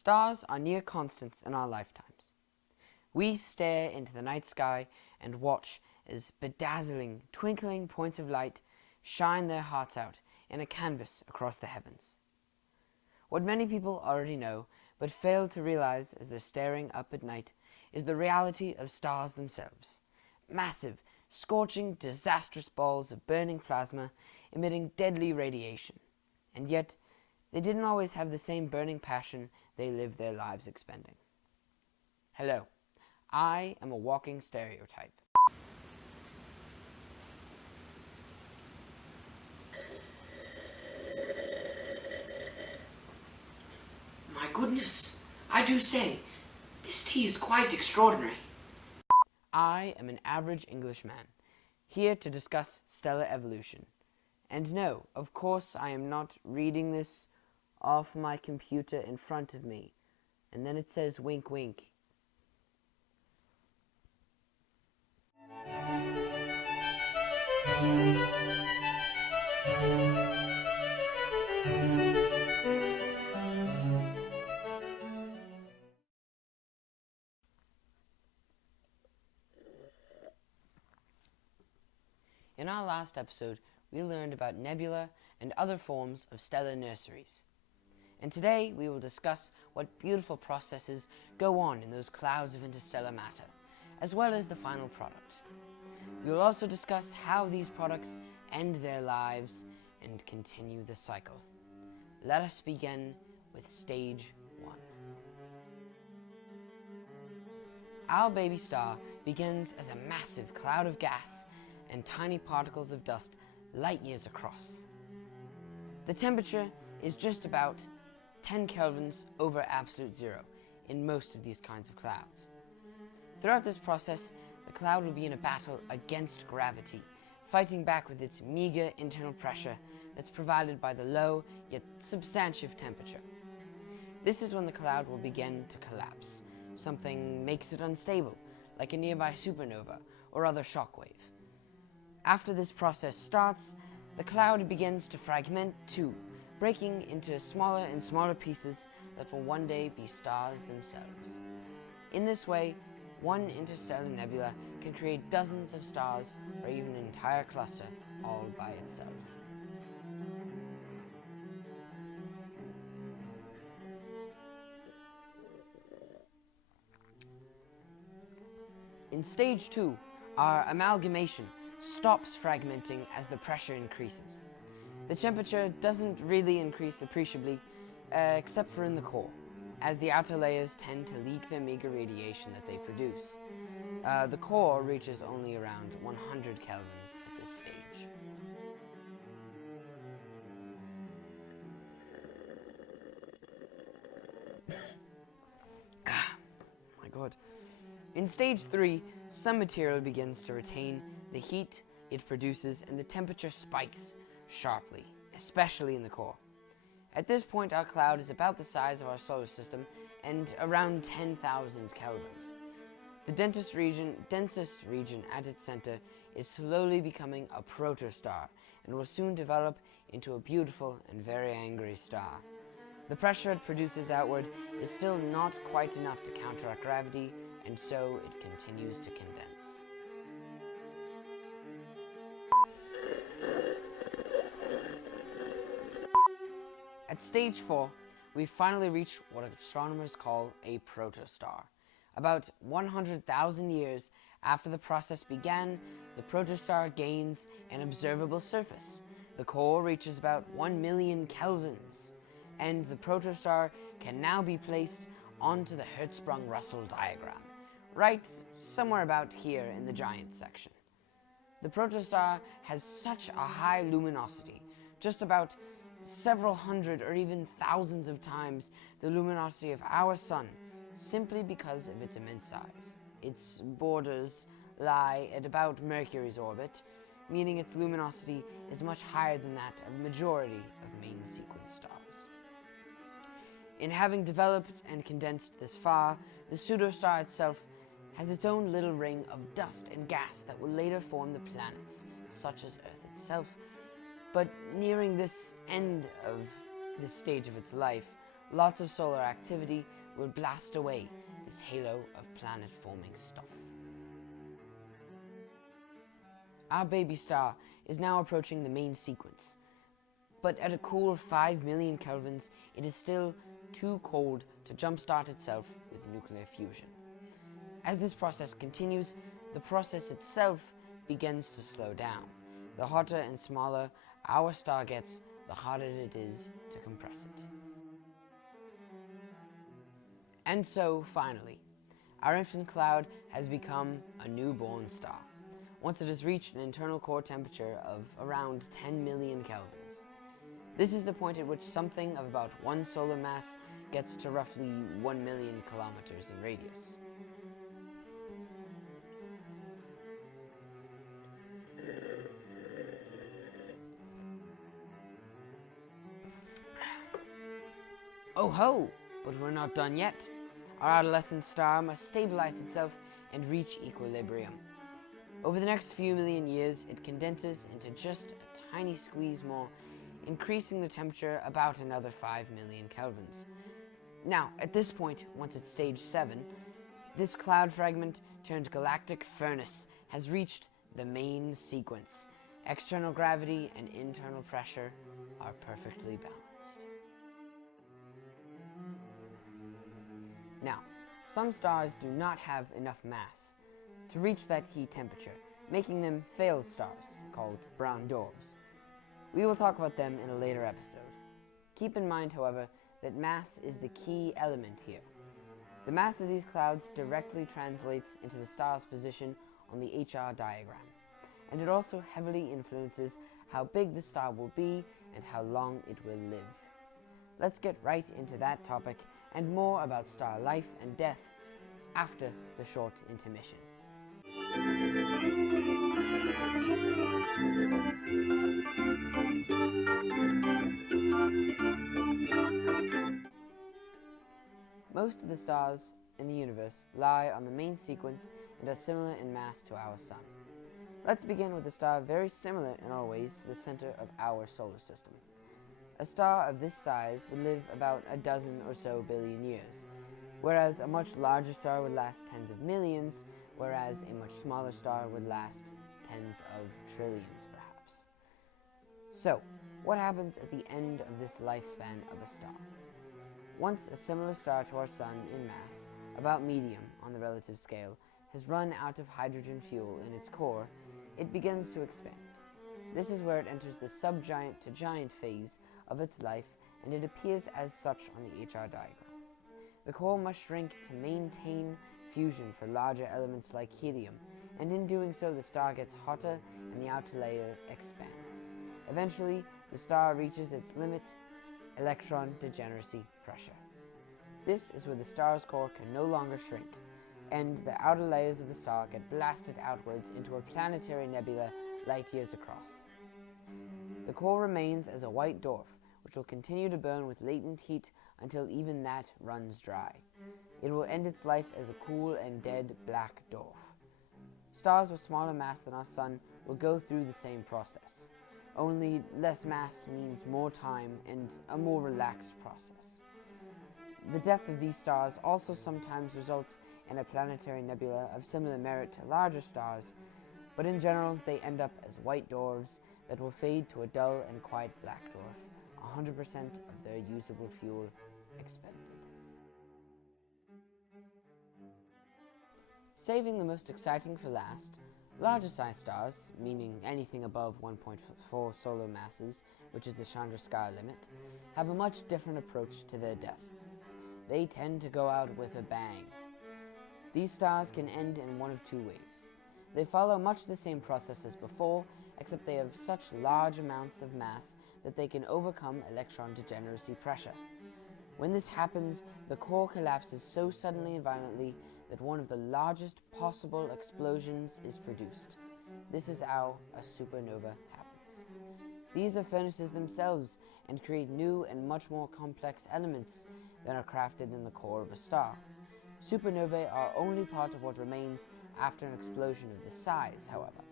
Stars are near constants in our lifetimes. We stare into the night sky and watch as bedazzling, twinkling points of light shine their hearts out in a canvas across the heavens. What many people already know, but fail to realize as they're staring up at night, is the reality of stars themselves. Massive, scorching, disastrous balls of burning plasma emitting deadly radiation. And yet, they didn't always have the same burning passion they lived their lives expending. Hello, I am a walking stereotype. My goodness, I do say, this tea is quite extraordinary. I am an average Englishman, here to discuss stellar evolution. And no, of course I am not reading this off my computer in front of me. And then it says wink wink. In our last episode, we learned about nebula and other forms of stellar nurseries. And today we will discuss what beautiful processes go on in those clouds of interstellar matter, as well as the final product. We will also discuss how these products end their lives and continue the cycle. Let us begin with stage 1. Our baby star begins as a massive cloud of gas and tiny particles of dust light years across. The temperature is just about 10 kelvins over absolute zero in most of these kinds of clouds. Throughout this process, the cloud will be in a battle against gravity, fighting back with its meager internal pressure that's provided by the low yet substantive temperature. This is when the cloud will begin to collapse. Something makes it unstable, like a nearby supernova or other shockwave. After this process starts, the cloud begins to fragment too, breaking into smaller and smaller pieces that will one day be stars themselves. In this way, one interstellar nebula can create dozens of stars or even an entire cluster all by itself. In stage 2, our amalgamation stops fragmenting as the pressure increases. The temperature doesn't really increase appreciably, except for in the core, as the outer layers tend to leak their meager radiation that they produce. The core reaches only around 100 kelvins at this stage. My God. In stage 3, some material begins to retain the heat it produces and the temperature spikes sharply, especially in the core. At this point, our cloud is about the size of our solar system and around 10,000 kelvins. The densest region at its center is slowly becoming a protostar and will soon develop into a beautiful and very angry star. The pressure it produces outward is still not quite enough to counteract gravity, and so it continues to condense. At stage 4, we finally reach what astronomers call a protostar. About 100,000 years after the process began, the protostar gains an observable surface. The core reaches about 1 million kelvins, and the protostar can now be placed onto the Hertzsprung-Russell diagram, right somewhere about here in the giant section. The protostar has such a high luminosity, just about several hundred or even thousands of times the luminosity of our sun, simply because of its immense size. Its borders lie at about Mercury's orbit, meaning its luminosity is much higher than that of the majority of main sequence stars. In having developed and condensed this far, the pseudostar itself has its own little ring of dust and gas that will later form the planets, such as Earth itself. But nearing this end of this stage of its life, lots of solar activity will blast away this halo of planet-forming stuff. Our baby star is now approaching the main sequence, but at a cool 5 million kelvins, it is still too cold to jumpstart itself with nuclear fusion. As this process continues, the process itself begins to slow down. The hotter and smaller our star gets, the harder it is to compress it. And so, finally, our infant cloud has become a newborn star, once it has reached an internal core temperature of around 10 million kelvins. This is the point at which something of about one solar mass gets to roughly 1 million kilometers in radius. Oh ho! But we're not done yet. Our adolescent star must stabilize itself and reach equilibrium. Over the next few million years, it condenses into just a tiny squeeze more, increasing the temperature about another 5 million kelvins. Now, at this point, once it's stage 7, this cloud fragment turned galactic furnace has reached the main sequence. External gravity and internal pressure are perfectly balanced. Now, some stars do not have enough mass to reach that heat temperature, making them failed stars, called brown dwarfs. We will talk about them in a later episode. Keep in mind, however, that mass is the key element here. The mass of these clouds directly translates into the star's position on the HR diagram, and it also heavily influences how big the star will be and how long it will live. Let's get right into that topic and more about star life and death after the short intermission. Most of the stars in the universe lie on the main sequence and are similar in mass to our Sun. Let's begin with a star very similar in all ways to the center of our solar system. A star of this size would live about a dozen or so billion years, whereas a much larger star would last tens of millions, whereas a much smaller star would last tens of trillions, perhaps. So, what happens at the end of this lifespan of a star? Once a similar star to our Sun in mass, about medium on the relative scale, has run out of hydrogen fuel in its core, it begins to expand. This is where it enters the subgiant to giant phase of its life, and it appears as such on the HR diagram. The core must shrink to maintain fusion for larger elements like helium, and in doing so the star gets hotter and the outer layer expands. Eventually, the star reaches its limit, electron degeneracy pressure. This is where the star's core can no longer shrink, and the outer layers of the star get blasted outwards into a planetary nebula light years across. The core remains as a white dwarf, which will continue to burn with latent heat until even that runs dry. It will end its life as a cool and dead black dwarf. Stars with smaller mass than our Sun will go through the same process, only less mass means more time and a more relaxed process. The death of these stars also sometimes results in a planetary nebula of similar merit to larger stars, but in general they end up as white dwarfs that will fade to a dull and quiet black dwarf, 100% of their usable fuel expended. Saving the most exciting for last, larger size stars, meaning anything above 1.4 solar masses, which is the Chandrasekhar limit, have a much different approach to their death. They tend to go out with a bang. These stars can end in one of two ways. They follow much the same process as before, except they have such large amounts of mass that they can overcome electron degeneracy pressure. When this happens, the core collapses so suddenly and violently that one of the largest possible explosions is produced. This is how a supernova happens. These are furnaces themselves and create new and much more complex elements than are crafted in the core of a star. Supernovae are only part of what remains after an explosion of this size, however.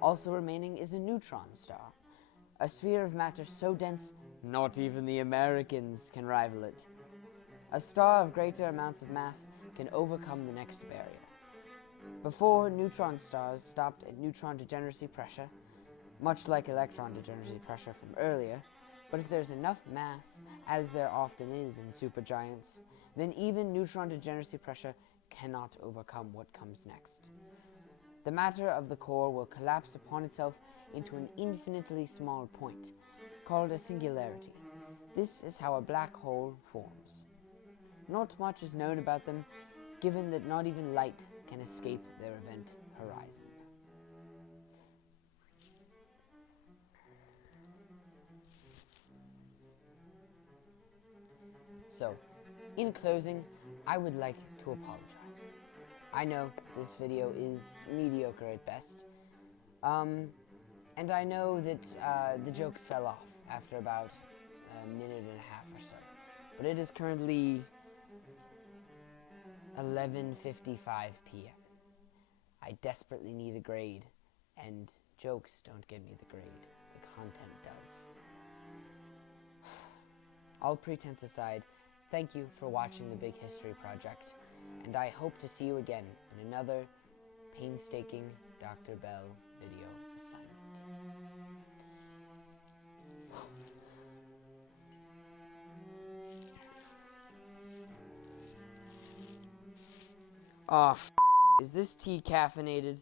Also remaining is a neutron star, a sphere of matter so dense not even the Americans can rival it. A star of greater amounts of mass can overcome the next barrier. Before, neutron stars stopped at neutron degeneracy pressure, much like electron degeneracy pressure from earlier, but if there's enough mass, as there often is in supergiants, then even neutron degeneracy pressure cannot overcome what comes next. The matter of the core will collapse upon itself into an infinitely small point, called a singularity. This is how a black hole forms. Not much is known about them, given that not even light can escape their event horizon. So, in closing, I would like to apologize. I know this video is mediocre at best, and I know that the jokes fell off after about a minute and a half or so. But it is currently 11:55 p.m. I desperately need a grade, and jokes don't get me the grade. The content does. All pretense aside, thank you for watching the Big History Project, and I hope to see you again in another painstaking Dr. Bell video assignment. Oh, is this tea caffeinated?